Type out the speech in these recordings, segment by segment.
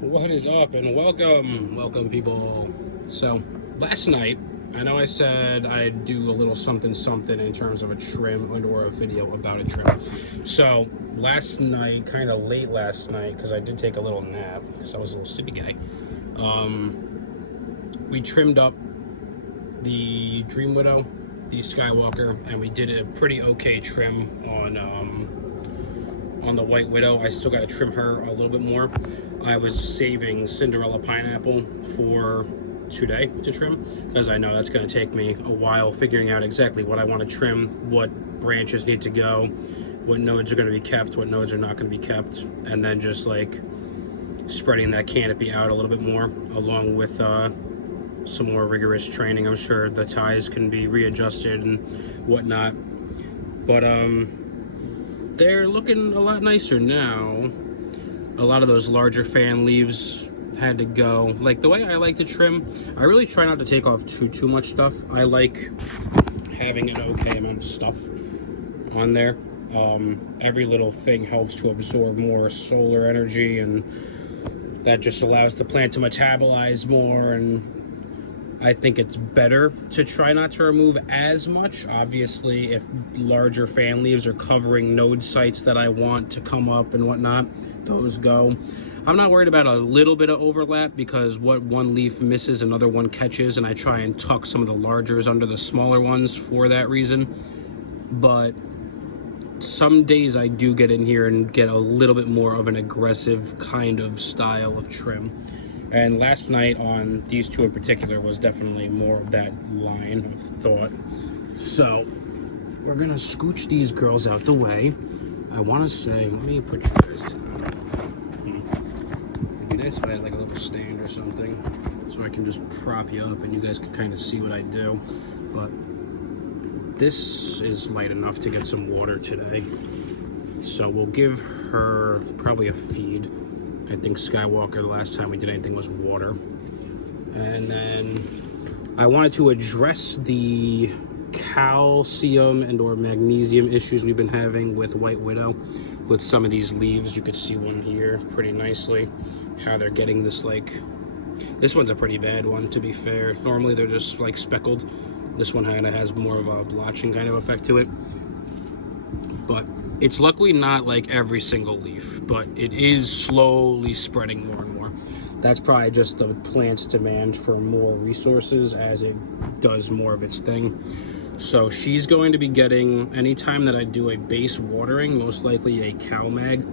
What is up, and welcome people. So last night, I know I said I'd do a little something in terms of a trim or a video about a trim. So last night, kind of late last night, because I did take a little nap because I was a little sleepy guy. We trimmed up the Dream Widow, the Skywalker, and we did a pretty okay trim on the White Widow. I still got to trim her a little bit more. I was saving Cinderella Pineapple for today to trim because I know that's going to take me a while figuring out exactly what I want to trim, what branches need to go, what nodes are going to be kept, what nodes are not going to be kept, and then just like spreading that canopy out a little bit more along with some more rigorous training. I'm sure the ties can be readjusted and whatnot, but they're looking a lot nicer now. A lot of those larger fan leaves had to go. Like the way I like to trim, I really try not to take off too much stuff. I like having an okay amount of stuff on there. Every little thing helps to absorb more solar energy, and that just allows the plant to metabolize more, and I think it's better to try not to remove as much. Obviously, if larger fan leaves are covering node sites that I want to come up and whatnot, those go. I'm not worried about a little bit of overlap because what one leaf misses, another one catches, and I try and tuck some of the largers under the smaller ones for that reason. But some days I do get in here and get a little bit more of an aggressive kind of style of trim. And last night on these two in particular was definitely more of that line of thought. So we're gonna scooch these girls out the way. I want to say, let me put you guys to it'd be nice if I had like a little stand or something so I can just prop you up and you guys can kind of see what I do. But this is light enough to get some water today. So we'll give her probably a feed. I think Skywalker, the last time we did anything was water. And then I wanted to address the calcium and or magnesium issues we've been having with White Widow with some of these leaves. You could see one here pretty nicely, how they're getting this, like, this one's a pretty bad one, to be fair. Normally they're just like speckled. This one kind of has more of a blotching kind of effect to it. But it's luckily not like every single leaf, but it is slowly spreading more and more. That's probably just the plant's demand for more resources as it does more of its thing. So she's going to be getting, anytime that I do a base watering, most likely a CalMag.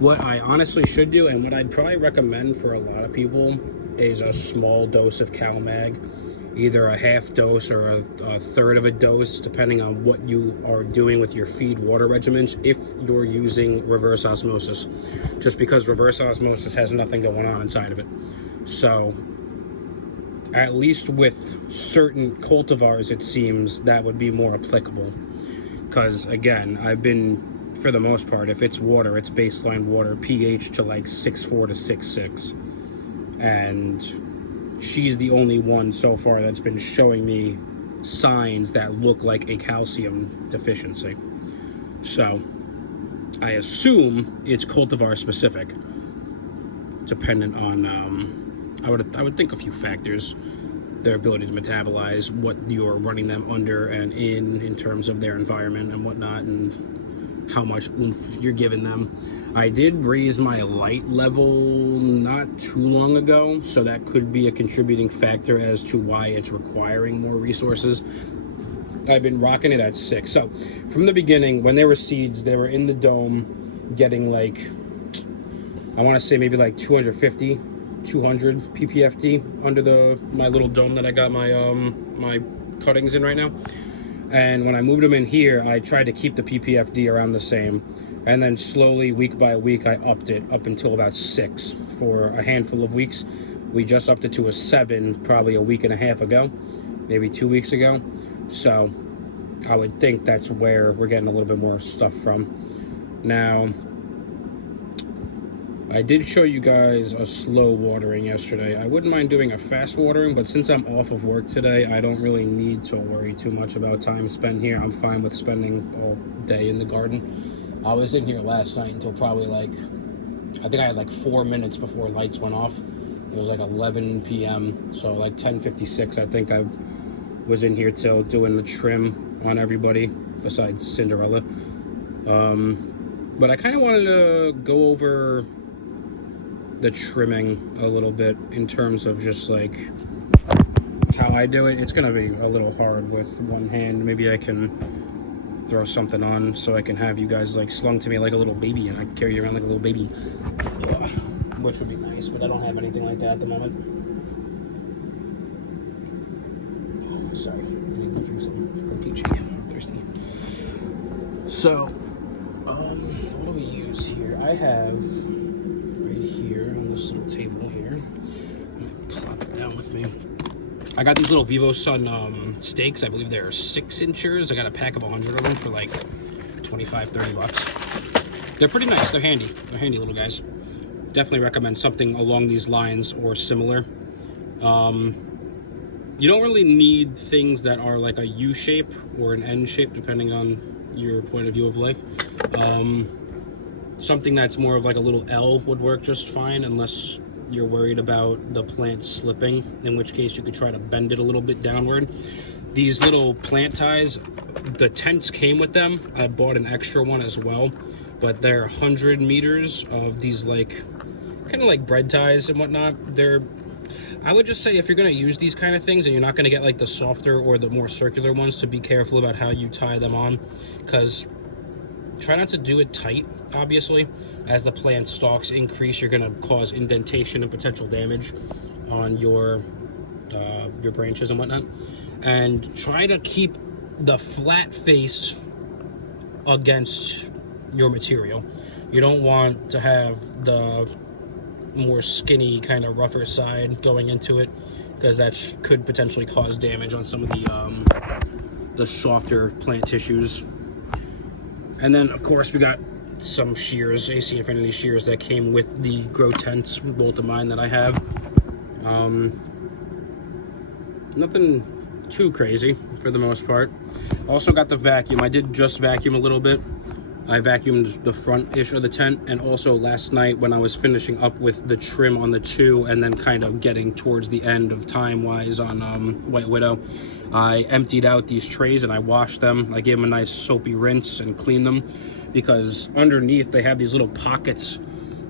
What I honestly should do, and what I'd probably recommend for a lot of people, is a small dose of CalMag. Either a half dose or a third of a dose, depending on what you are doing with your feed water regimens, if you're using reverse osmosis, just because reverse osmosis has nothing going on inside of it. So at least with certain cultivars, it seems that would be more applicable, because again, I've been, for the most part, if it's water, it's baseline water, pH to like 6.4 to 6.6, and she's the only one so far that's been showing me signs that look like a calcium deficiency. So I assume it's cultivar specific, dependent on I would think a few factors: their ability to metabolize, what you're running them under and in terms of their environment and whatnot, and how much oomph you're giving them. I did raise my light level not too long ago, so that could be a contributing factor as to why it's requiring more resources. I've been rocking it at 6. So from the beginning, when they were seeds, they were in the dome getting like, I want to say maybe like 250, 200 ppfd under my little dome that I got my cuttings in right now. And when I moved them in here, I tried to keep the ppfd around the same, and then slowly, week by week, I upped it up until about 6 for a handful of weeks. We just upped it to a 7 probably a week and a half ago, maybe 2 weeks ago. So I would think that's where we're getting a little bit more stuff from. Now, I did show you guys a slow watering yesterday. I wouldn't mind doing a fast watering, but since I'm off of work today, I don't really need to worry too much about time spent here. I'm fine with spending all day in the garden. I was in here last night until probably like I think I had like 4 minutes before lights went off. It was like 11 p.m. So like 10:56, I think I was in here till doing the trim on everybody besides Cinderella. But I kind of wanted to go over the trimming a little bit in terms of just like how I do it. It's gonna be a little hard with one hand. Maybe I can throw something on so I can have you guys like slung to me like a little baby, and I can carry you around like a little baby. Yeah, which would be nice, but I don't have anything like that at the moment. Oh, sorry, I need to drink some peachy. I'm thirsty. So, what do we use here? I have right here on this little table here. Let me plop it down with me. I got these little VivoSun steaks. I believe they're 6 inchers. I got a pack of 100 of them for like 25, 30 bucks. They're pretty nice. They're handy. They're handy little guys. Definitely recommend something along these lines or similar. You don't really need things that are like a U shape or an N shape, depending on your point of view of life. Something that's more of like a little L would work just fine, unless you're worried about the plant slipping, in which case you could try to bend it a little bit downward. These little plant ties, the tents came with them. I bought an extra one as well, but they're 100 meters of these like kind of like bread ties and whatnot. I would just say, if you're going to use these kind of things and you're not going to get like the softer or the more circular ones, to be careful about how you tie them on, because try not to do it tight. Obviously, as the plant stalks increase, you're going to cause indentation and potential damage on your branches and whatnot. And try to keep the flat face against your material. You don't want to have the more skinny, kind of rougher side going into it, because that could potentially cause damage on some of the softer plant tissues. And then, of course, we got some shears, AC Infinity shears, that came with the Grow Tents, both of mine that I have. Nothing too crazy for the most part. Also got the vacuum. I did just vacuum a little bit. I vacuumed the front-ish of the tent, and also last night when I was finishing up with the trim on the 2 and then kind of getting towards the end of time-wise on White Widow, I emptied out these trays and I washed them. I gave them a nice soapy rinse and cleaned them, because underneath they have these little pockets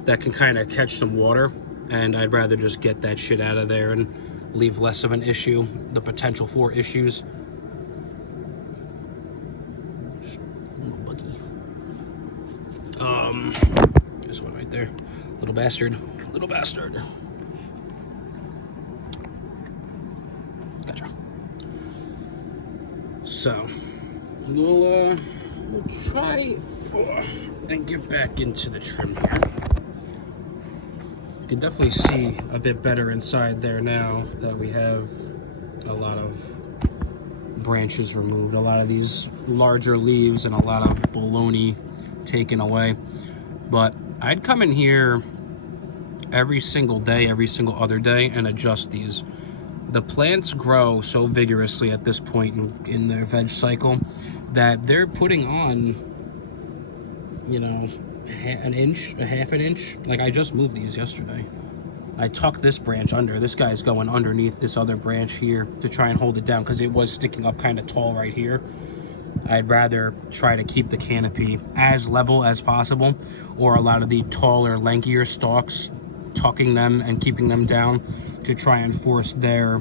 that can kind of catch some water, and I'd rather just get that shit out of there and leave less of an issue, the potential for issues. This one right there, little bastard, gotcha. So we'll try and get back into the trim here. You can definitely see a bit better inside there now that we have a lot of branches removed, a lot of these larger leaves, and a lot of baloney taken away. But I'd come in here every single day, every single other day, and adjust these. The plants grow so vigorously at this point in their veg cycle that they're putting on, you know, an inch, a half an inch. Like, I just moved these yesterday. I tucked this branch under. This guy's going underneath this other branch here to try and hold it down, because it was sticking up kind of tall right here. I'd rather try to keep the canopy as level as possible, or a lot of the taller, lankier stalks, tucking them and keeping them down to try and force their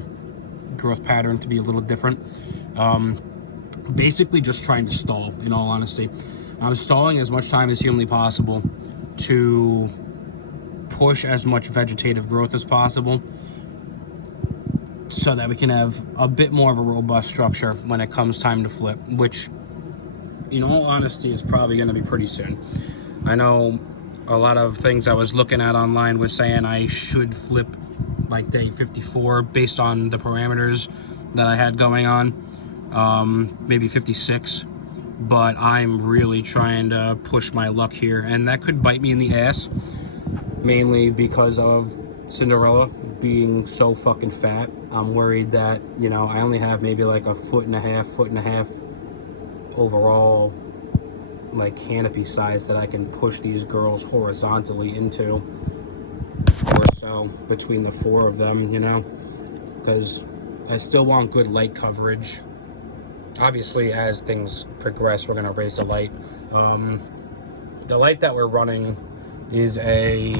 growth pattern to be a little different. Basically just trying to stall, in all honesty. I'm stalling as much time as humanly possible to push as much vegetative growth as possible, so that we can have a bit more of a robust structure when it comes time to flip, which, in all honesty, is probably going to be pretty soon. I know a lot of things I was looking at online was saying I should flip like day 54 based on the parameters that I had going on, maybe 56, but I'm really trying to push my luck here, and that could bite me in the ass, mainly because of Cinderella being so fucking fat. I'm worried that, you know, I only have maybe like a foot and a half overall like canopy size that I can push these girls horizontally into, or so, between the 4 of them, you know, because I still want good light coverage. Obviously, as things progress, we're going to raise the light. The light that we're running is a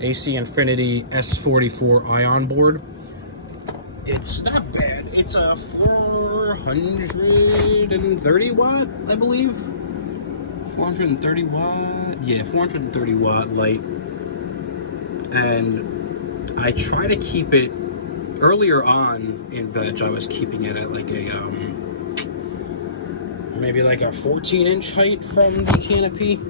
AC Infinity S44 ion board. It's not bad. It's a 430 watt, I believe. 430 watt? Yeah, 430 watt light. And I try to keep it, earlier on in veg, I was keeping it at like a, maybe like a 14-inch height from the canopy.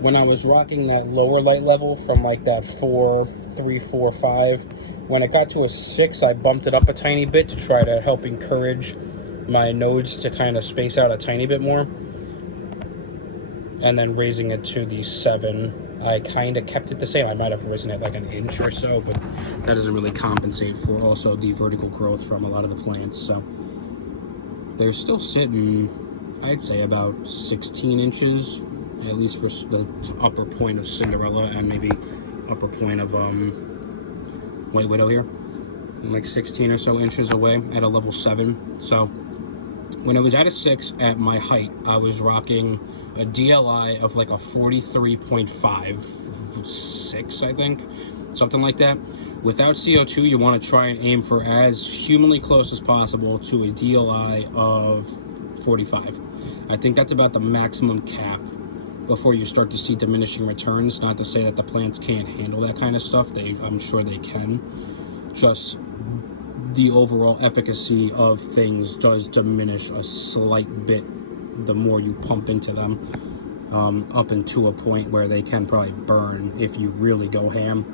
When I was rocking that lower light level from like that 4, 3, 4, 5, when it got to a 6, I bumped it up a tiny bit to try to help encourage my nodes to kind of space out a tiny bit more. And then raising it to the 7, I kind of kept it the same. I might have risen it like an inch or so, but that doesn't really compensate for also the vertical growth from a lot of the plants. So they're still sitting, I'd say, about 16 inches. At least for the upper point of Cinderella and maybe upper point of White Widow here. Like 16 or so inches away at a level 7. So when it was at a 6 at my height, I was rocking a DLI of like a 43.56, I think. Something like that. Without CO2, you want to try and aim for as humanly close as possible to a DLI of 45. I think that's about the maximum cap before you start to see diminishing returns. Not to say that the plants can't handle that kind of stuff. I'm sure they can. Just the overall efficacy of things does diminish a slight bit the more you pump into them, up into a point where they can probably burn if you really go ham.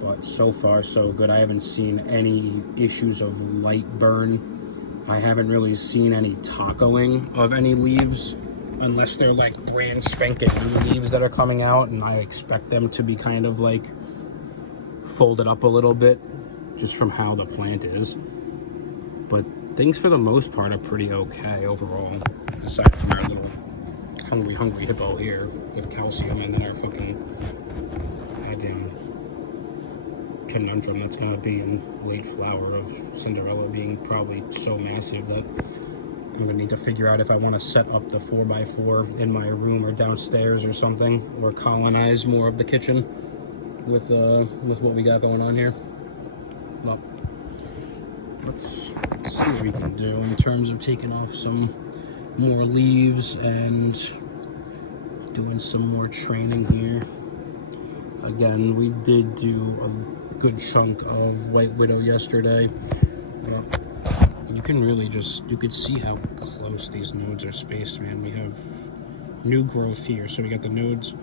But so far so good. I haven't seen any issues of light burn. I haven't really seen any tacoing of any leaves, unless they're like brand spanking new leaves that are coming out, and I expect them to be kind of like folded up a little bit just from how the plant is. But things for the most part are pretty okay overall, aside from our little hungry hippo here with calcium, and then our fucking goddamn conundrum that's gonna be in late flower of Cinderella being probably so massive that I'm gonna need to figure out if I want to set up the 4x4 in my room or downstairs or something, or colonize more of the kitchen with what we got going on here. Well, let's see what we can do in terms of taking off some more leaves and doing some more training here. Again, we did do a good chunk of White Widow yesterday. You can really you could see how close these nodes are spaced, man. We have new growth here, so we got the nodes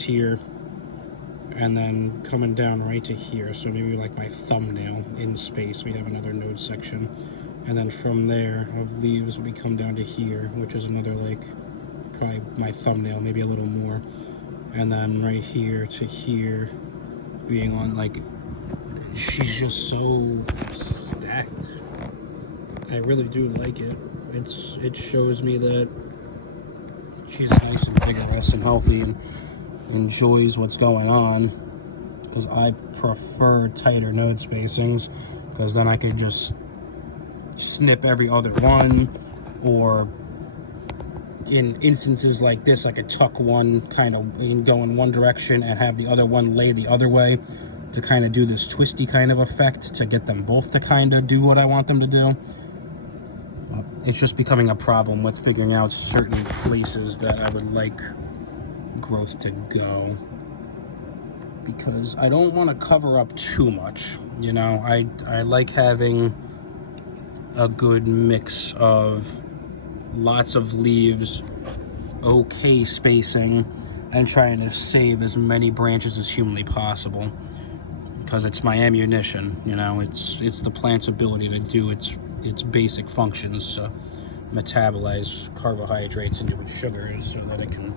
here, and then coming down right to here, so maybe like my thumbnail in space, we have another node section, and then from there of leaves we come down to here, which is another like probably my thumbnail, maybe a little more, and then right here to here being on like, she's just so stacked. I really do like it. It shows me that she's nice and vigorous and healthy and enjoys what's going on, because I prefer tighter node spacings, because then I could just snip every other one, or in instances like this I could tuck one kind of and go in one direction and have the other one lay the other way to kind of do this twisty kind of effect to get them both to kind of do what I want them to do. It's just becoming a problem with figuring out certain places that I would like growth to go, because I don't want to cover up too much, you know. I like having a good mix of lots of leaves, okay spacing, and trying to save as many branches as humanly possible, because it's my ammunition, you know. It's the plant's ability to do its basic functions, to metabolize carbohydrates into sugars so that it can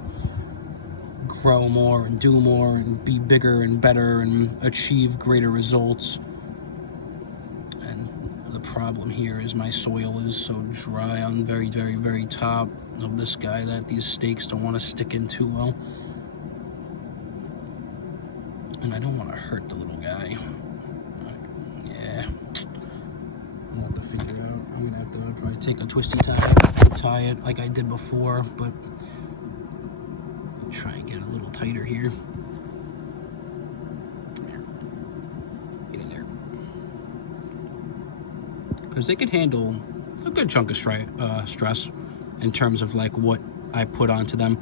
grow more and do more and be bigger and better and achieve greater results. And the problem here is my soil is so dry on very, very, very top. of this guy that these stakes don't want to stick in too well. And I don't want to hurt the little guy. Yeah. I'll have to figure out. I'm gonna have to probably take a twisty tie and tie it like I did before, but I'll try and get a little tighter here. Come here. Get in there. Because they could handle a good chunk of stress in terms of like what I put onto them.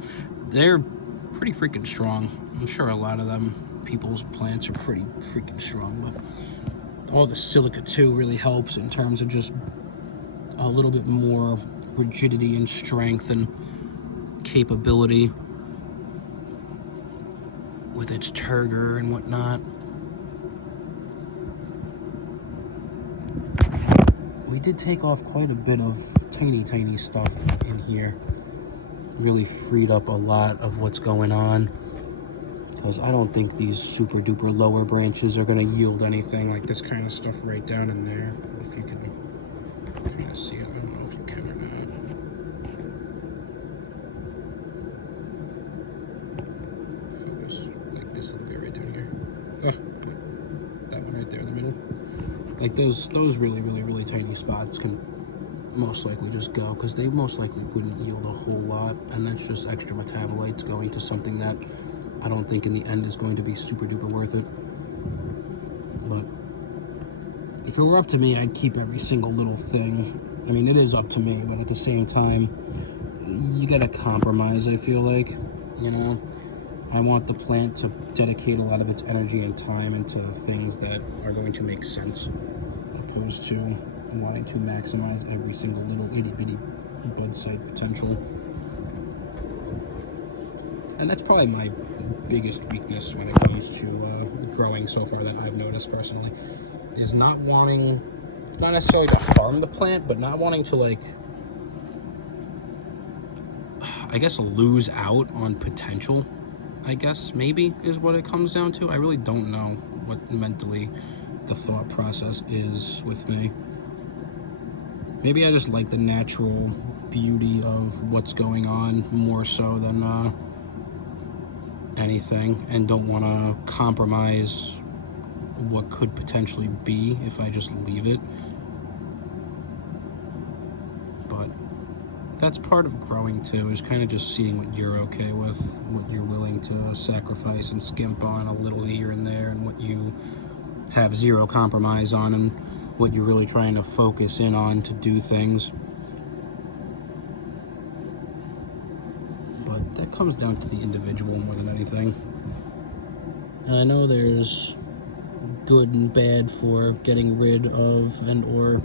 They're pretty freaking strong. I'm sure a lot of them people's plants are pretty freaking strong, but all the silica too really helps in terms of just a little bit more rigidity and strength and capability with its turgor and whatnot. We did take off quite a bit of tiny stuff in here. Really freed up a lot of what's going on, because I don't think these super duper lower branches are going to yield anything like this kind of stuff right down in there. If you can kind of see it, I don't know if you can or not. Focus like this little bit right down here. Oh, that one right there in the middle. Like those really tiny spots can most likely just go, because they most likely wouldn't yield a whole lot, and that's just extra metabolites going to something that I don't think in the end is going to be super duper worth it. But if it were up to me, I'd keep every single little thing. I mean, it is up to me, but at the same time, you gotta compromise, I feel like. You know, I want the plant to dedicate a lot of its energy and time into things that are going to make sense, opposed to wanting to maximize every single little itty bitty bud site potential. And that's probably my biggest weakness when it comes to growing so far that I've noticed personally, is not wanting, not necessarily to harm the plant, but not wanting to, like, I guess, lose out on potential, I guess, maybe, is what it comes down to. I really don't know what mentally the thought process is with me. Maybe I just like the natural beauty of what's going on more so than anything, and don't want to compromise what could potentially be if I just leave it. But that's part of growing too, is kind of just seeing what you're okay with, what you're willing to sacrifice and skimp on a little here and there, and what you have zero compromise on, and what you're really trying to focus in on to do things. But that comes down to the individual more than anything. And I know there's good and bad for getting rid of and or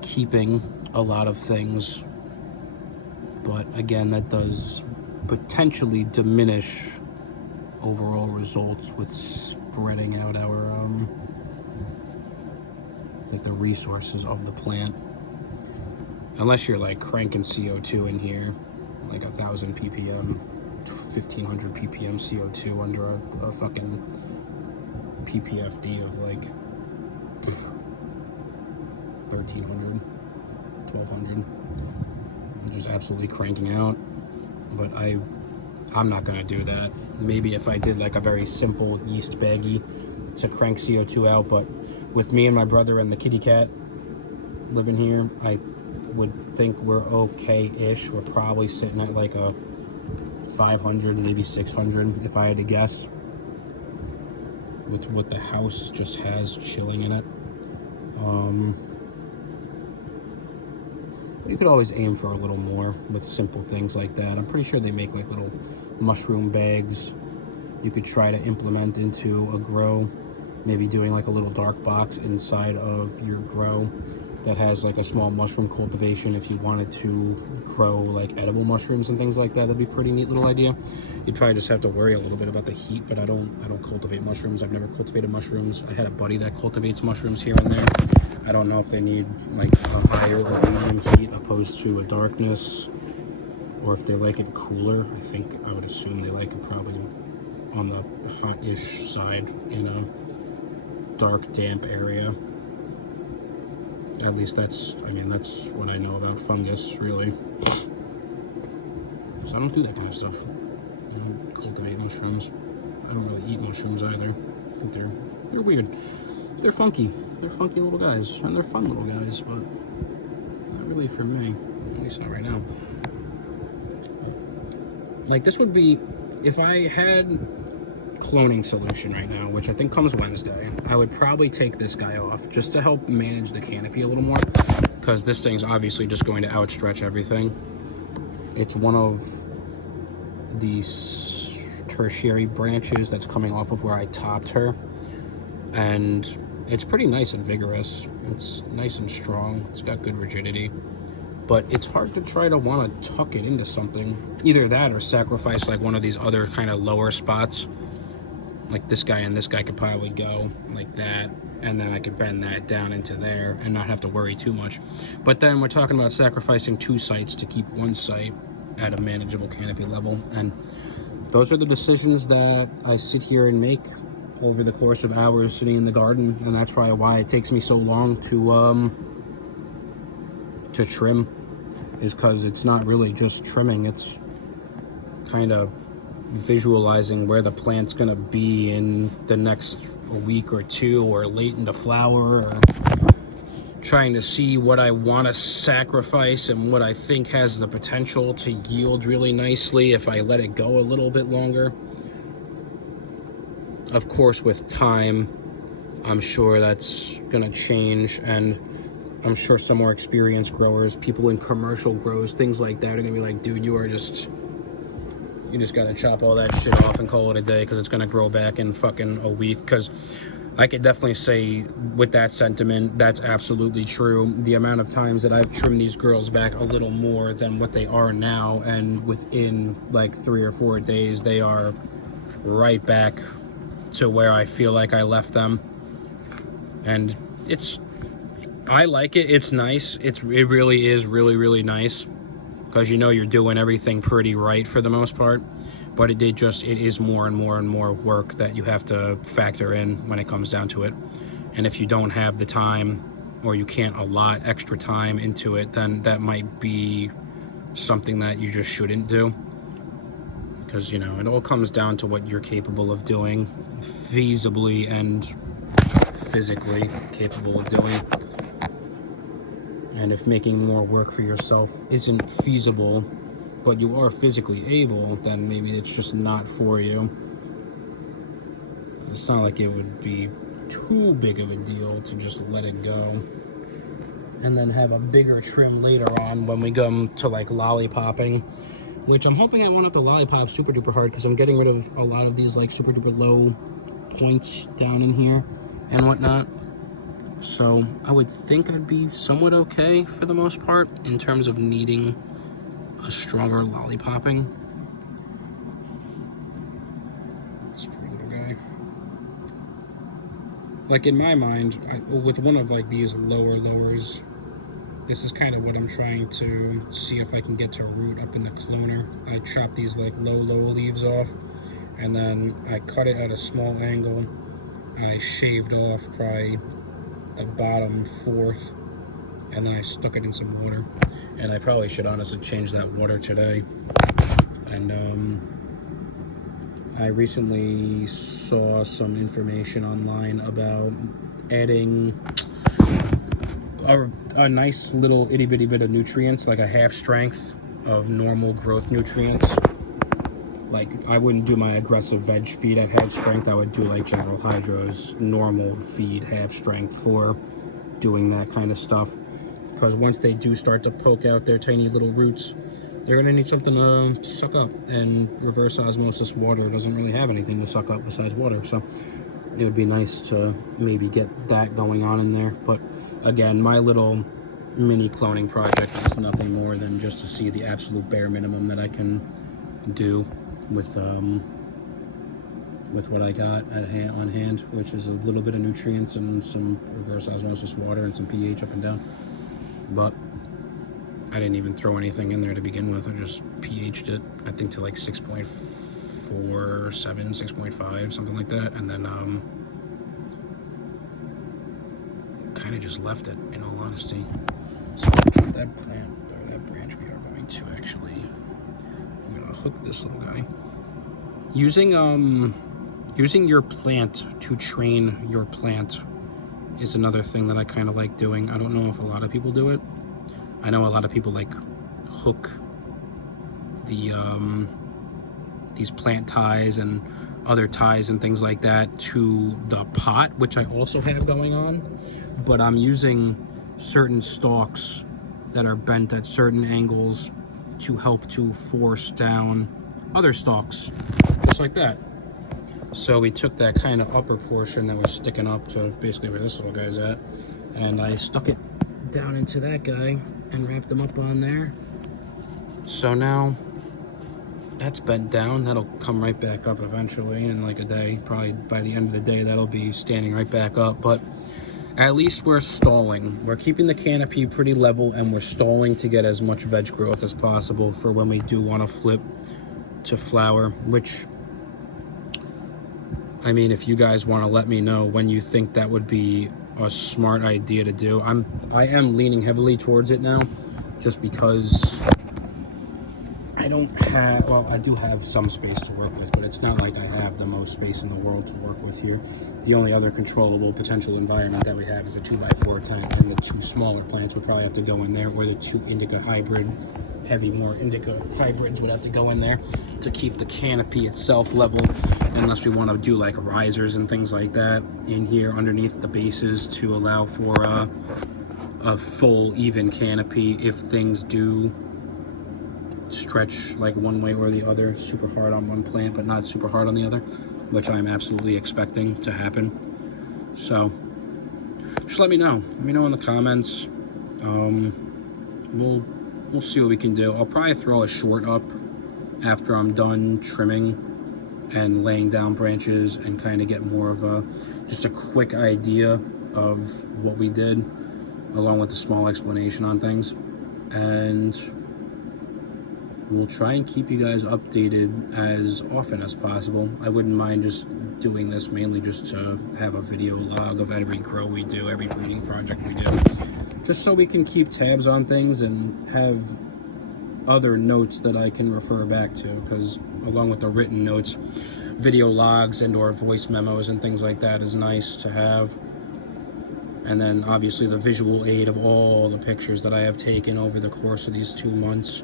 keeping a lot of things, but again, that does potentially diminish overall results with spreading out our like the resources of the plant, unless you're like cranking CO2 in here, like 1,000 ppm, 1,500 ppm CO2 under a fucking PPFD of like 1,300, 1,200, just absolutely cranking out. But I'm not gonna do that. Maybe if I did like a very simple yeast baggie to crank CO2 out, but with me and my brother and the kitty cat living here, I would think we're okay-ish. We're probably sitting at like a 500, maybe 600 if I had to guess, with what the house just has chilling in it. You could always aim for a little more with simple things like that. I'm pretty sure they make like little mushroom bags you could try to implement into a grow, maybe doing like a little dark box inside of your grow that has like a small mushroom cultivation. If you wanted to grow like edible mushrooms and things like that, that'd be a pretty neat little idea. You'd probably just have to worry a little bit about the heat, but I don't cultivate mushrooms. I've never cultivated mushrooms. I had a buddy that cultivates mushrooms here and there. I don't know if they need like a higher or medium heat opposed to a darkness, or if they like it cooler. I would assume they like it probably on the hot-ish side in a dark, damp area. At least that's what I know about fungus, really. I don't do that kind of stuff. I don't cultivate mushrooms. I don't really eat mushrooms either. I think they're weird. They're funky. They're funky little guys, and they're fun little guys, but not really for me. At least not right now. Like, this would be, if I had cloning solution right now, which I think comes Wednesday, I would probably take this guy off just to help manage the canopy a little more, because this thing's obviously just going to outstretch everything. It's one of these tertiary branches that's coming off of where I topped her, and it's pretty nice and vigorous. It's nice and strong. It's got good rigidity, but it's hard to try to want to tuck it into something. Either that or sacrifice like one of these other kind of lower spots. Like this guy and this guy could probably go like that, and then I could bend that down into there and not have to worry too much. But then we're talking about sacrificing 2 sites to keep 1 site at a manageable canopy level, and those are the decisions that I sit here and make over the course of hours sitting in the garden, and that's probably why it takes me so long to trim, is because it's not really just trimming, it's kind of visualizing where the plant's gonna be in the next week or 2, or late into flower, or trying to see what I want to sacrifice and what I think has the potential to yield really nicely if I let it go a little bit longer. Of course, with time, I'm sure that's gonna change, and I'm sure some more experienced growers, people in commercial grows, things like that, are gonna be like, dude, you just gotta chop all that shit off and call it a day, because it's gonna grow back in fucking a week. Because I could definitely say with that sentiment, that's absolutely true. The amount of times that I've trimmed these girls back a little more than what they are now, and within like 3 or 4 days, they are right back to where I feel like I left them. And I like it. It's nice. It really is really, really nice, because you know you're doing everything pretty right for the most part. But it is more and more and more work that you have to factor in when it comes down to it. And if you don't have the time, or you can't allot extra time into it, then that might be something that you just shouldn't do. Because, you know, it all comes down to what you're capable of doing, feasibly and physically capable of doing. And if making more work for yourself isn't feasible, but you are physically able, then maybe it's just not for you. It's not like it would be too big of a deal to just let it go, and then have a bigger trim later on when we come to like lollipopping, which I'm hoping I won't have to lollipop super duper hard, because I'm getting rid of a lot of these like super duper low points down in here and whatnot. So I would think I'd be somewhat okay for the most part in terms of needing a stronger lollipopping. This poor little guy. Like in my mind, with one of like these lowers, this is kind of what I'm trying to see if I can get to root up in the cloner. I chop these like low leaves off, and then I cut it at a small angle. I shaved off probably the bottom 1/4, and then I stuck it in some water. And I probably should honestly change that water today. And I recently saw some information online about adding a nice little itty bitty bit of nutrients, like a half strength of normal growth nutrients. Like, I wouldn't do my aggressive veg feed at half strength. I would do like General Hydro's normal feed half strength for doing that kind of stuff. Because once they do start to poke out their tiny little roots, they're going to need something to suck up. And reverse osmosis water doesn't really have anything to suck up besides water. So it would be nice to maybe get that going on in there. But again, my little mini cloning project is nothing more than just to see the absolute bare minimum that I can do with what I got on hand, which is a little bit of nutrients and some reverse osmosis water and some pH up and down. But I didn't even throw anything in there to begin with. I just pH'd it, I think, to like 6.47, 6.5, something like that, and then kind of just left it, in all honesty. So that plant, or that branch, we are going to actually, I'm gonna to hook this little guy. Using your plant to train your plant is another thing that I kind of like doing. I don't know if a lot of people do it. I know a lot of people like hook the these plant ties and other ties and things like that to the pot, which I also have going on, but I'm using certain stalks that are bent at certain angles to help to force down other stalks, just like that. So we took that kind of upper portion that was sticking up to basically where this little guy's at, and I stuck it down into that guy and wrapped him up on there. So now that's bent down. That'll come right back up eventually in like a day. Probably by the end of the day that'll be standing right back up, but at least we're stalling. We're keeping the canopy pretty level, and we're stalling to get as much veg growth as possible for when we do want to flip to flower, which, I mean, if you guys want to let me know when you think that would be a smart idea to do. I am leaning heavily towards it now, just because I don't have, well, I do have some space to work with, but it's not like I have the most space in the world to work with here. The only other controllable potential environment that we have is a 2x4 tank, and the 2 smaller plants would probably have to go in there, or the 2 indica hybrid, more indica hybrids would have to go in there to keep the canopy itself level, unless we want to do like risers and things like that in here underneath the bases to allow for a full even canopy if things do stretch like one way or the other, super hard on one plant but not super hard on the other, which I'm absolutely expecting to happen. So just let me know in the comments. We'll see what we can do. I'll probably throw a short up after I'm done trimming and laying down branches and kind of get more of just a quick idea of what we did, along with a small explanation on things. And we'll try and keep you guys updated as often as possible. I wouldn't mind just doing this mainly just to have a video log of every grow we do, every breeding project we do, just so we can keep tabs on things and have other notes that I can refer back to, because along with the written notes, video logs and or voice memos and things like that is nice to have. And then obviously the visual aid of all the pictures that I have taken over the course of these 2 months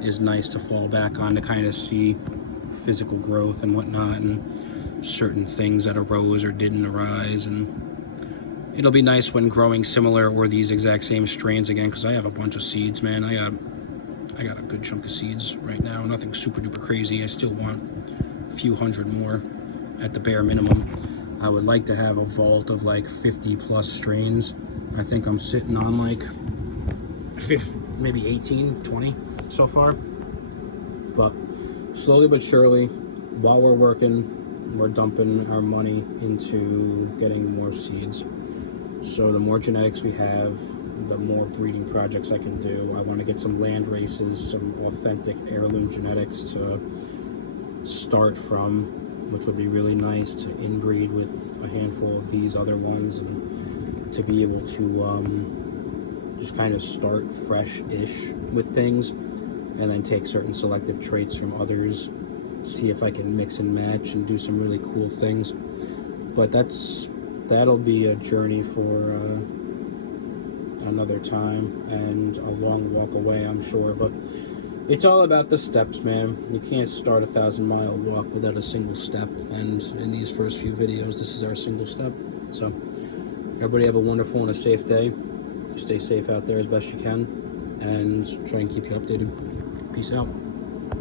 is nice to fall back on, to kind of see physical growth and whatnot, and certain things that arose or didn't arise. And it'll be nice when growing similar or these exact same strains again, because I have a bunch of seeds, man. I got a good chunk of seeds right now. Nothing super duper crazy. I still want a few hundred more at the bare minimum. I would like to have a vault of like 50 plus strains. I think I'm sitting on like 50, maybe 18, 20 so far. But slowly but surely, while we're working, we're dumping our money into getting more seeds. So the more genetics we have, the more breeding projects I can do. I want to get some land races, some authentic heirloom genetics to start from, which would be really nice to inbreed with a handful of these other ones, and to be able to just kind of start fresh-ish with things, and then take certain selective traits from others, see if I can mix and match and do some really cool things. But that'll be a journey for another time, and a long walk away, I'm sure. But it's all about the steps, man. You can't start a 1,000-mile walk without a single step, and in these first few videos, this is our single step. So everybody have a wonderful and a safe day. Stay safe out there as best you can, and try and keep you updated. Peace out.